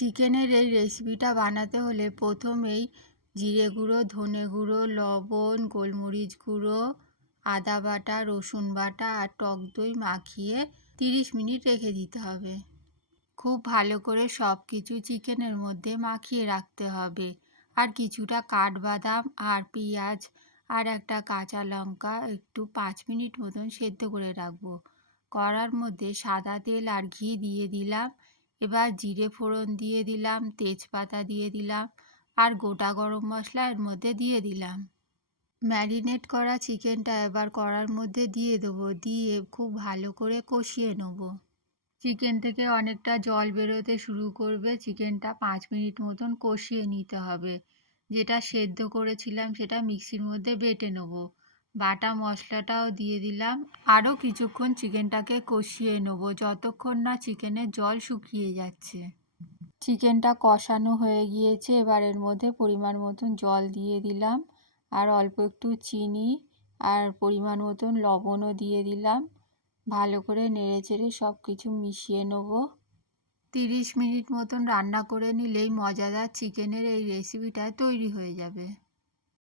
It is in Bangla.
চিকেনের এই রেসিপিটা বানাতে হলে প্রথমেই জিরে গুঁড়ো, ধনে গুঁড়ো, লবণ, গোলমরিচ গুঁড়ো, আদা বাটা, রসুন বাটা আর টক দই মাখিয়ে 30 মিনিট রেখে দিতে হবে। খুব ভালো করে সব কিছু চিকেনের মধ্যে মাখিয়ে রাখতে হবে। আর কিছুটা কাঠবাদাম আর পেঁয়াজ আর একটা কাঁচা লঙ্কা একটু 5 মিনিট মতন সেদ্ধ করে রাখবো। কড়ার মধ্যে সাদা তেল আর ঘি দিয়ে দিলাম। এবার জিরে ফোড়ন দিয়ে দিলাম, তেজপাতা দিয়ে দিলাম আর গোটা গরম মশলা এর মধ্যে দিয়ে দিলাম। ম্যারিনেট করা চিকেনটা এবার কড়ার মধ্যে দিয়ে দেবো, দিয়ে খুব ভালো করে কষিয়ে নেবো। চিকেন থেকে অনেকটা জল বেরোতে শুরু করবে। চিকেনটা 5 মিনিট মতন কষিয়ে নিতে হবে। যেটা সেদ্ধ করেছিলাম সেটা মিক্সির মধ্যে বেটে নেব। বাটা মশলাটাও দিয়ে দিলাম। আরও কিছুক্ষণ চিকেনটাকে কষিয়ে নেব যতক্ষণ না চিকেনের জল শুকিয়ে যাচ্ছে। চিকেনটা কষানো হয়ে গিয়েছে, এবার এর মধ্যে পরিমাণ মতন জল দিয়ে দিলাম আর অল্প একটু চিনি আর পরিমাণ মতন লবণও দিয়ে দিলাম। ভালো করে নেড়েচেড়ে সব কিছু মিশিয়ে নেব। 30 মিনিট মতন রান্না করে নিলেই মজাদার চিকেনের এই রেসিপিটা তৈরি হয়ে যাবে।